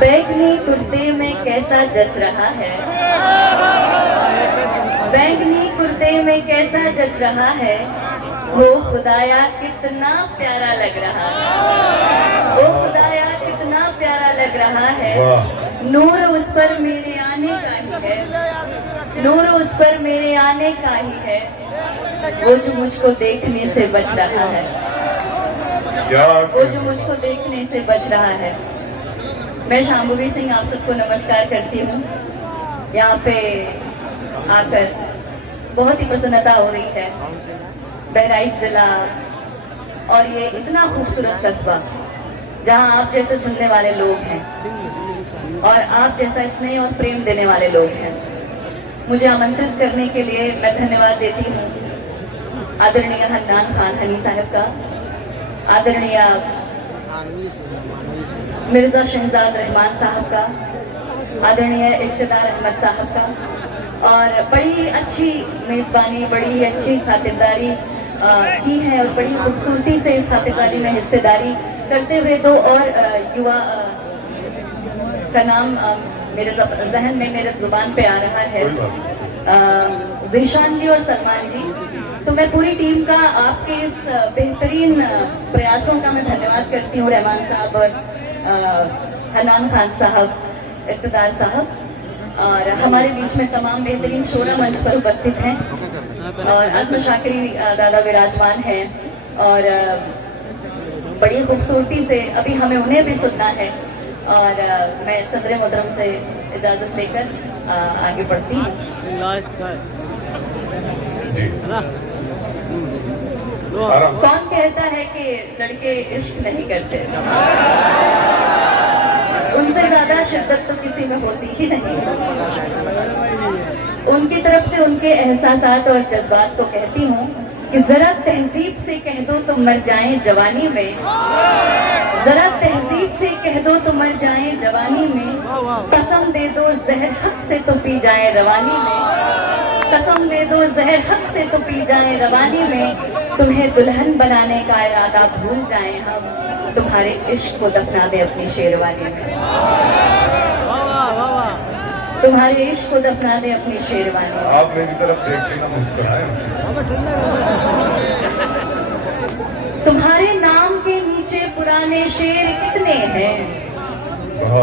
बैंगनी कुर्ते में कैसा जच रहा है, बैंगनी कुर्ते में कैसा जच रहा है, वो खुदाया कितना प्यारा लग रहा है, वो खुदाया कितना प्यारा लग रहा है। नूर उस पर मेरे आने का ही है, नूर उस पर मेरे आने का ही है, वो जो मुझको देखने से बच रहा है, वो जो मुझको देखने से बच रहा है। मैं शांभवी सिंह आप सबको नमस्कार करती हूँ। यहाँ पे आकर बहुत ही प्रसन्नता हो रही है। बहराइच जिला और ये इतना खूबसूरत कस्बा जहाँ आप जैसे सुनने वाले लोग हैं और आप जैसा स्नेह और प्रेम देने वाले लोग हैं। मुझे आमंत्रित करने के लिए मैं धन्यवाद देती हूँ आदरणीय हन्नान खान हनी साहब का, आदरणीय मिर्जा शहजाद रहमान साहब का, आदरणीय इक़्तिदार अहमद साहब का, और बड़ी अच्छी मेज़बानी, बड़ी अच्छी खातिरदारी की है और बड़ी खूबसूरती से इस खातिरदारी में हिस्सेदारी करते हुए दो और युवा का नाम मेरे जहन में, मेरे जुबान पे आ रहा है, ज़ीशान जी और सलमान जी। तो मैं पूरी टीम का आपके इस बेहतरीन प्रयासों का मैं धन्यवाद करती हूँ। रहमान साहब और हन्नान खान साहब, इक़्तिदार साहब और हमारे बीच में तमाम बेहतरीन शोरा मंच पर उपस्थित हैं और आज़म शाकिरी दादा विराजमान हैं और बड़ी खूबसूरती से अभी हमें उन्हें भी सुनना है और मैं सदर मोहतरम से इजाज़त लेकर आगे बढ़ती हूँ। कौन कहता है कि लड़के इश्क नहीं करते? उनसे ज्यादा शिद्दत तो किसी में होती ही नहीं। उनकी तरफ से उनके एहसासात और जज्बात को कहती हूँ कि जरा तहजीब से कह दो तो मर जाएं जवानी में, जरा तहजीब से कह दो तो मर जाएं जवानी में, कसम दे दो जहर हक से तो पी जाए रवानी में, कसम दे दो जहर हक से तो पी जाए रवानी में, तुम्हें दुल्हन बनाने का इरादा भूल जाएं हम, तुम्हारे इश्क को दफना दे अपनी शेरवानी में, तुम्हारे इश्क को दफना दे अपनी शेरवानी में। आप मेरी तरफ देख के ना मुस्कुराएं। तुम्हारे नाम के नीचे पुराने शेर कितने हैं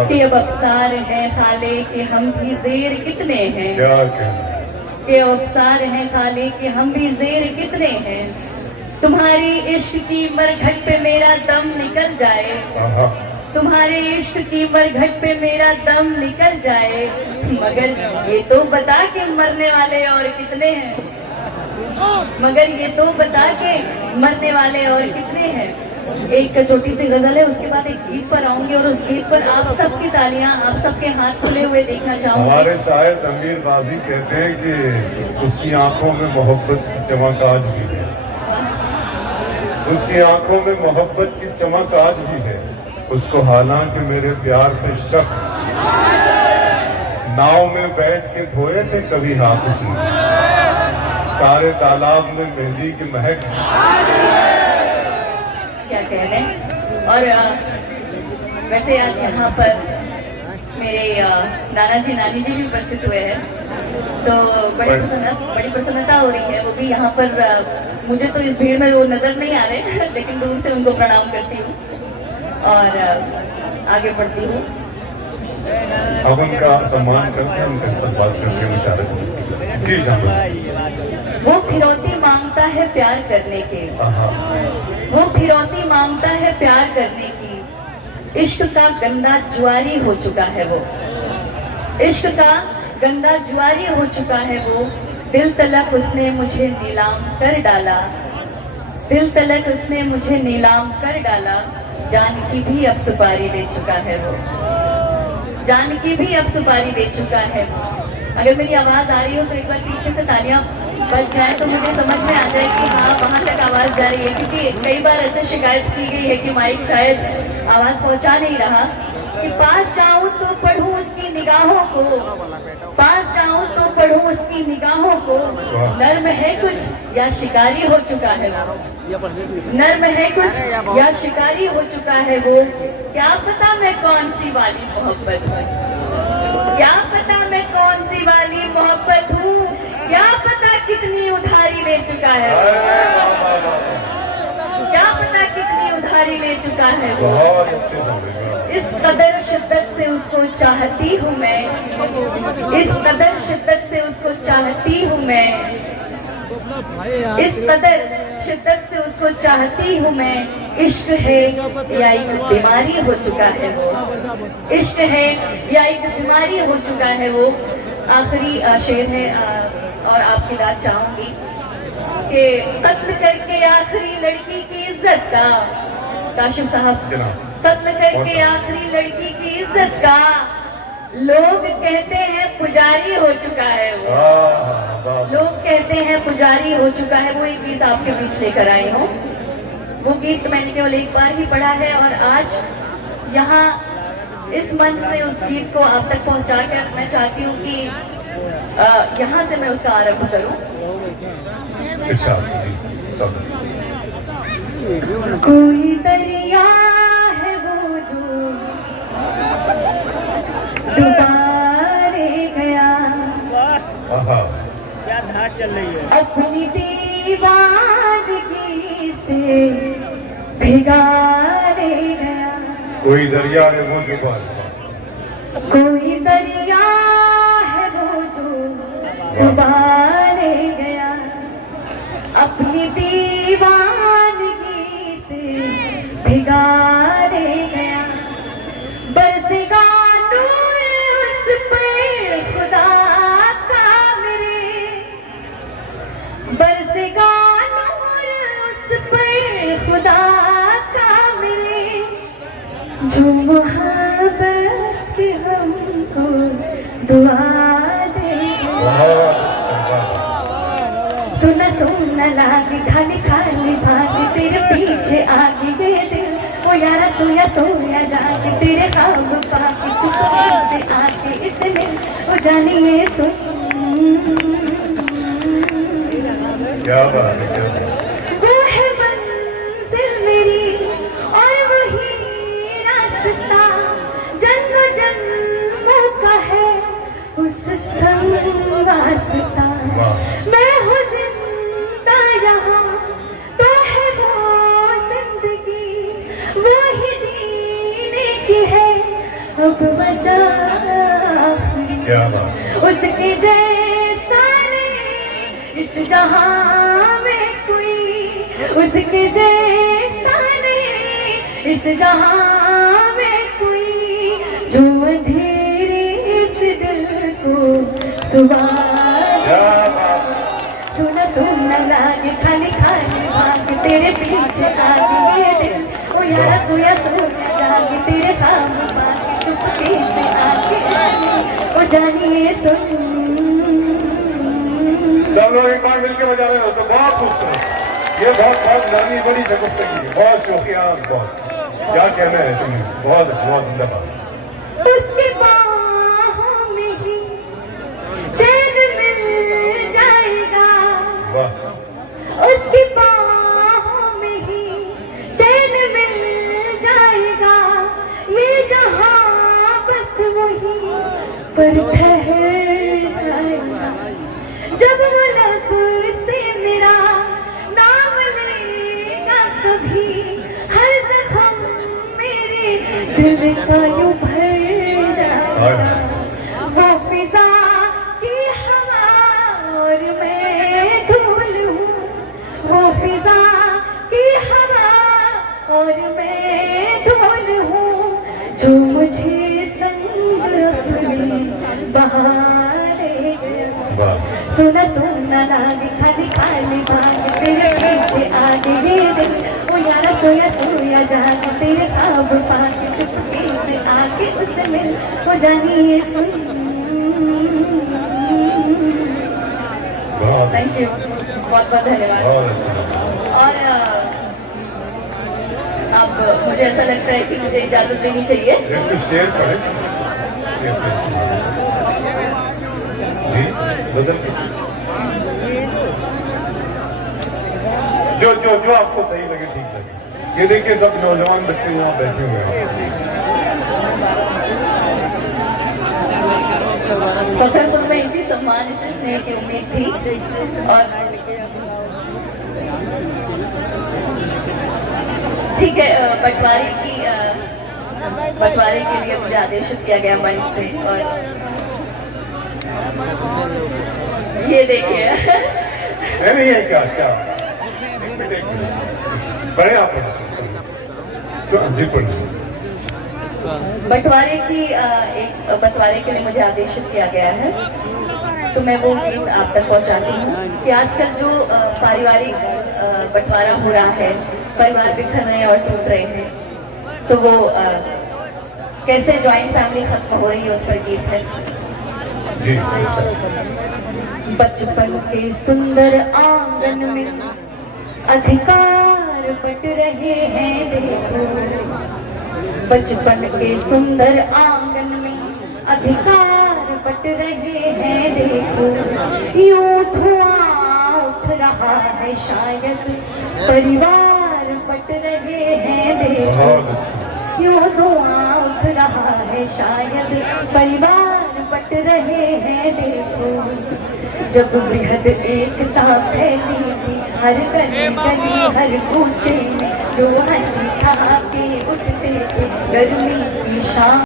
कि अब अफसार हैं खाले के हम भी जेर कितने हैं, क्या कहना कि अफसार हैं खाले के हम भी जेर कितने हैं, तुम्हारी इश्क की मरघट पे मेरा दम निकल जाए, तुम्हारे इश्क की मरघट पे मेरा दम निकल जाए, मगर ये तो बता के मरने वाले और कितने हैं, मगर ये तो बता के मरने वाले और कितने हैं। एक छोटी सी गजल है, उसके बाद एक गीत पर आऊंगी और उस गीत पर आप सबकी तालियां, आप सबके हाथ खुले हुए देखना चाहूंगी। हमारे शायर तनवीर गाजी कहते हैं कि उसकी आंखों में मोहब्बत की चमक आज भी है, उसकी आंखों में मोहब्बत की चमक आज भी है, उसको हालांकि मेरे प्यार पे शक, नाव में बैठ के धोए थे कभी हाथ उसने, सारे तालाब में मेहंदी की महक। क्या कहने। और वैसे आज यहाँ पर मेरे नाना जी नानी जी भी उपस्थित हुए हैं, तो बड़ी प्रसन्नता हो रही है। वो भी यहाँ पर, मुझे तो इस भीड़ में वो नजर नहीं आ रहे लेकिन दूर से उनको प्रणाम करती हूँ और आगे बढ़ती हूँ। अब उनका सम्मान करके उनके साथ बात करके मुशारत जी जान। वो फिरौती मांगता है प्यार करने के, वो फिरौती मांगता है प्यार करने की, इश्क का गंदा जुआरी हो चुका है वो, इश्क का गंदा जुआरी हो चुका है वो, दिल तलक उसने मुझे नीलाम कर डाला, दिल तलक उसने मुझे नीलाम कर डाला, जान की भी अब सुपारी दे चुका है वो, जान की भी अब सुपारी दे चुका है वो। अगर मेरी आवाज आ रही हो तो एक बार पीछे से तालियां बज जाए तो मुझे समझ में आ जाए कि हाँ वहां तक आवाज जा रही है, क्योंकि कई बार ऐसे शिकायत की गई है कि माइक शायद आवाज पहुंचा नहीं रहा। कि पास जाऊं तो पढ़ूं उसकी निगाहों को, पास जाऊं तो पढ़ूं उसकी निगाहों को, नर्म है कुछ या शिकारी हो चुका है वो, नर्म है कुछ या शिकारी हो चुका है वो। क्या पता मैं कौन सी वाली मोहब्बत हूँ, क्या पता मैं कौन सी वाली मोहब्बत हूँ, क्या पता कितनी उधारी ले चुका है वो, क्या पता कितनी उधारी ले चुका है वो। बहुत अच्छे समझे। इस कदर शिद्दत से उसको चाहती हूँ मैं, इस कदर शिद्दत से उसको चाहती हूँ मैं, इस कदर शिद्दत से उसको चाहती हूँ मैं। इश्क है या एक बीमारी हो चुका है वो, इश्क है या एक बीमारी हो चुका है वो। आखिरी शेर है और आपकी दाद चाहूंगी कि कत्ल करके आखिरी लड़की की इज्जत का, काशिम साहब, कत्ल करके आखिरी लड़की की इज्जत का लोग कहते हैं पुजारी हो चुका है वो, लोग कहते हैं पुजारी हो चुका है वो। एक गीत आपके बीच लेकर आई हूँ, वो गीत मैंने केवल एक बार ही पढ़ा है और आज यहाँ इस मंच से उस गीत को आप तक पहुँचा कर मैं चाहती हूँ कि यहाँ से मैं उसका आरंभ करूँ। कोई दरिया है वो जो डुबारे गया, क्या धार चल रही है, अपनी दीवानगी से भिगारे गया। कोई दरिया है वो जो पार, कोई दरिया है वो जो डुबारे गया, अपनी दीवानगी से भिगारे गया। बरसेगा नूर उस पर खुदा का मेरे, बरसेगा नूर उस पर खुदा का मेरे, जो मोहब्बत की हमको दुआ दे। सुना सुना लागे खाली खाली भागे तेरे पीछे आगे गए दिल, ओ यारा सोया सोया जाके तेरे ख्वाब पाके चुपके से आके इसने ओ जानिए सुन। क्या बात है, क्या बात है। वो है मंजिल मेरी और वही रास्ता, जन्म जन्मों का है उस संग वास्ता। मैं हूँ जिंदा यहाँ तो है वो जिंदगी, वो ही जीने की है अब वजह। क्या बात, उसके जैसा नहीं इस जहां में कोई, उसके जैसा नहीं इस जहां में कोई, जो अंधेरे से दिल को सुबह। सुना सुना लागे खाली खाली भाग तेरे पीछे आगे ये दिल, ओ यारा सोया सोया जागे तेरे ख्वाब पाके चुपके से आके ओ जानिए सुन। सब लोग एक बार मिलकर बजा रहे हो तो बहुत खूबसूरत। ये बहुत नरमी बड़ी जबरदस्ती, बहुत शौकिया, बहुत क्या कहना है सुनिए, बहुत बहुत जिंदाबाद। उसके बाहों में ही चैन मिल जाएगा, उसकी बाहों में ही चैन मिल जाएगा, ये जहां बस वही पर ठहर जाएगा। जब वो लब से मेरा नाम लेगा कभी, हर जख्म मेरे दिल का यूं भर जाएगा। वो फिजा की हवा और मैं धूल हूँ, वो फिजा की हवा और मैं धूल हूँ, जो मुझे संग अपने बहारे गया। सुना सुना लागे खाली खाली भाग तेरे पीछे आगे ये दिल, ओ यारा सोया सोया जागे तेरे ख्वाब पाके चुपके से आके उससे मिल, ओ जानिए सुन। थैंक यू, बहुत बहुत धन्यवाद। और अब मुझे ऐसा लगता है कि मुझे इजाजत लेनी चाहिए। शेयर करें जी, गजल की जो जो जो आपको सही लगे, ठीक लगे। ये देखिए सब नौजवान बच्चे यहाँ बैठे हुए हैं। फखरपुर में इसी सम्मान, इसी स्नेह की उम्मीद थी। और ठीक है, बंटवारे के लिए मुझे आदेशित किया गया मंच से। और ये देखिए नहीं है क्या क्या बड़े आप बंटवारे के लिए मुझे आदेशित किया गया है, तो मैं वो गीत आप तक पहुंचाती हूँ कि आजकल जो पारिवारिक बंटवारा हो रहा है, परिवार बिखर रहे हैं और टूट रहे हैं, तो वो कैसे ज्वाइंट फैमिली खत्म हो रही है उस पर गीत है। बचपन के सुंदर आंगन में अधिकार बट रहे हैं देखो, बचपन के सुंदर आंगन में अधिकार बट रहे हैं देखो, यूं धुआं उठ रहा है शायद परिवार बट रहे हैं देखो, यूं धुआं उठ रहा है शायद परिवार बट रहे हैं देखो। जब बृहद एकता फैली थी हर गली गली हर कूचे में, जो हंसी ठहाके उठते थे गर्मी की शाम।